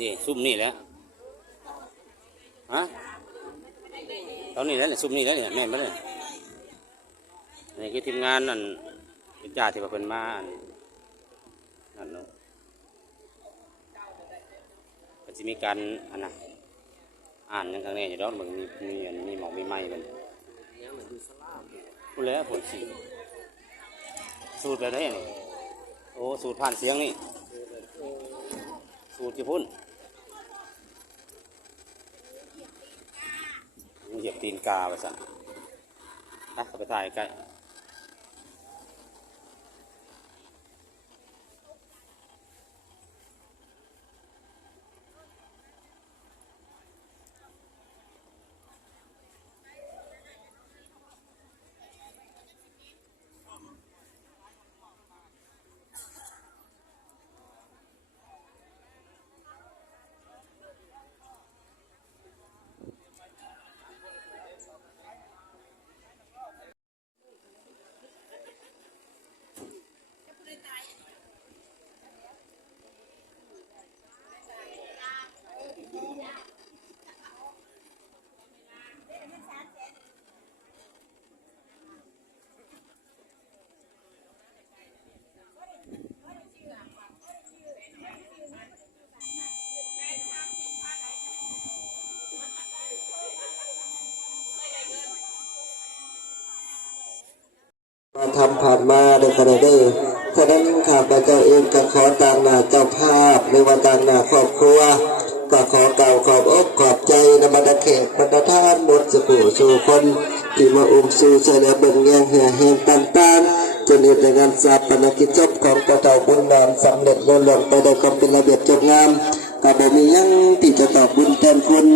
นี่ซุ่มนี่แหล้วฮะตอนนี้แล้วเนี่ยซุ่มนี่แล้วเนี่ยแม่นบ่เนี่ยนี่คือทีมงานนั่นเป็นญาติที่ว่าเพิ่นมาอันนั่นเนาะก็สิมีการอันน่ะอ่านยังข้างในอยู่ดอกมันมีมีอันมีหมอกมีไม้เพิ่นพูดแล้วผลสีสูตรแบบไหนนี่โอ้สูตรผ่านเสียงนี่สูตรกี่พุ่น เหยียบตีนกาไปสั่นนะไปถ่ายใกล้ ทำผ่านมาในกระเด้ฉะนั้นข้าพเจ้าเองก็ขอตามหน้าเจ้าภาพหรือว่าตามหน้าครอบครัวก็ขอกล่าวขอบอกขอบใจนบรรดาเขตบรรดาท่านหมดสกูสู่คนที่มาอุ้มสู่เสนอเบิ่งแยงเหี่แห่งต่างๆจนเหตุในงานสาปนกิจจบของกระเจ้าบุญนามสำเร็จล้นหล่นไปได้ความเป็นระเบียบจบงามก็บ่มียังที่จะตอบบุญแทนคุณ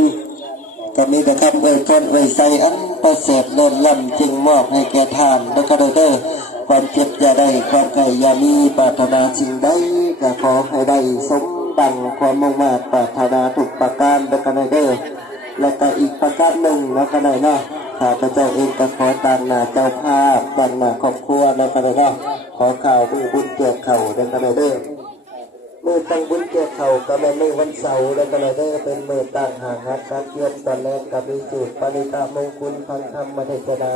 ก็มีแต่คำเอ่ยพรเอ่ยใส่อันประเสริฐล้นลำจึงมอบให้แก่ทานแล้วก็เด้อเด้อความเจ็บอย่าได้ความไก่อย่ามีปรารถนาสิ่งใดก็ขอให้ได้สมดังความมุ่งมาปรารถนาทุกประการแล้วก็เด้อเด้อและก็อีกประการหนึ่งแล้วก็ได้เนาะข้าพเจ้าเองก็ขอตามหน้าเจ้าภาพตามหน้าครอบครัวแล้วก็ได้เนาะขอข่าวบุญบุญเกี่ยวเข่าแล้วก็ได้เด้อ มือตั้งบุญเกี่ยวเข่าก็แม่ไม่วันเสาร์แล้วก็เลยได้เป็นมือตั้งหางฮักการเยี่ยมตอนแรกกับมีสูตรปณิตามงคุณพันธรรมเทศนา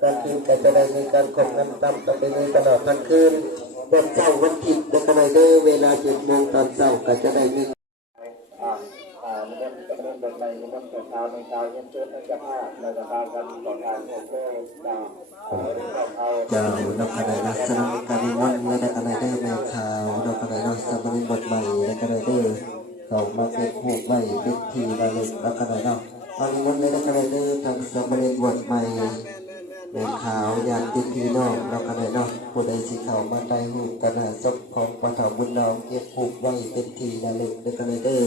การกินก็จะได้มีการขบน้ำตำต่อไปในตลอดทั้งคืนวันเสาร์วันผิดแล้วก็เลยได้เวลาเจ็ดโมงตอนเช้าก็จะได้มี เป็นกำลังแบบในนเป็นเช้าในเช้าเย็นเช้าในจะผ้าในจะผ้ากันต่องานโอเคจ้าเอาเอาเจ้าดอกระไดลักษณะการนิมนต์และได้อะไรได้ในข่าวดอกกระไดลักษณะบทใหม่และกระไดได้เขามาเป็นหูใหม่เป็นทีละเล็กแล้วกระไดเนาะอันนี้มันเลยได้กระไดได้ทางสมเด็จบทใหม่ในขาวอยากติดพี่น้องเรากันเลยเนาะผู้ใดสิเขามาได้หูกันนะศพของปะเถาบุญน้องเก็บผูกไว้เป็นทีระลึกด้วยกันเลยเด้อ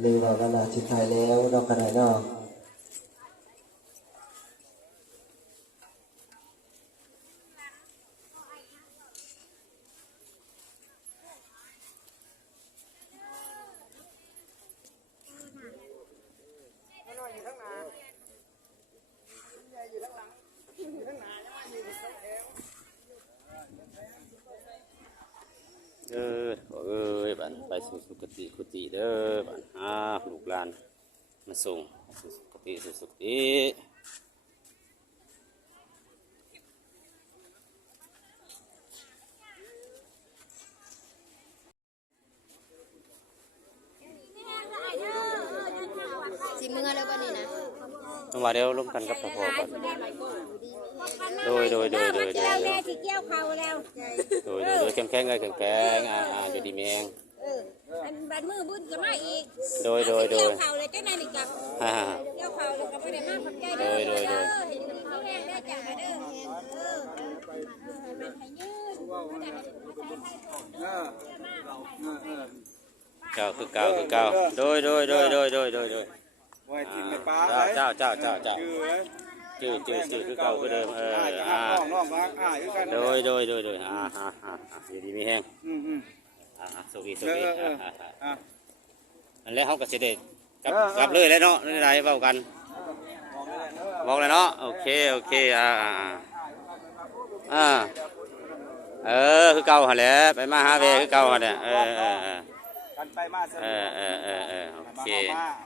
หรือว่าเวลาสุดท้ายแล้วเรากันเลยเนาะเออ บันไปสู่สุคติคุติเด้อบันอ่าลูกหลานมาส่งสู่สุคติสู่สุคติสิมือแล้วบ่นี่นะต้องมาเดี๋ยวร่วมกันกับพระพ่อก่อนโดยโดยโดยโดยโดยแม่สิเกี่ยวเขาแล้วโดยโดยโดยเข้มแข็งเลยเข้มแข็งอ่าอ่าอยู่ดีมีแรงเอออันบัดมือบุญก็มาอีกโดยโดยโดเกี่ยยวเขาเลยจังนั้นอีกกับฮ่าฮ่า เกี่ยวเขาแล้วก็บ่ได้มาขอบใจโดยโดยโดยเห็นเขาแห้งได้จ้ะเด้อเออมันให้ยืนบ่ได้ให้ใช้ไผเจ้าคือเก่าคือเก่าโดยโดยโดยโดยโดยโดยโดยไว้ทีมในป้าเจ้าเจ้าเจ้าเจ้าชื่อจืดจืดจืดคือเก่าคือเดิมเอออ่าอ่าน้องน้องรักอ่าอยู่กันโดยโดยโดยโดยอ่าอ่าอ่าอ่าอยู่ดีมีแห้งอืมอืม อ่าอ่าสุขีสุเอขีอเออ่าออ่าอ่าอ่าอันแล้วเขาก็สิเด็กกลับเออเออ กลับเลยแล้วเนาะนี่ไรเบากันบอกเลยเนาะโอเคโอเคอ่าอ่าอ่าอ่าเออคือเก่าหันแหละไปมาหาเวคือเก่าหันแหละเออเออเออกันไปมาเสเออเออเออเออเค มาพ่อหนาพ่อ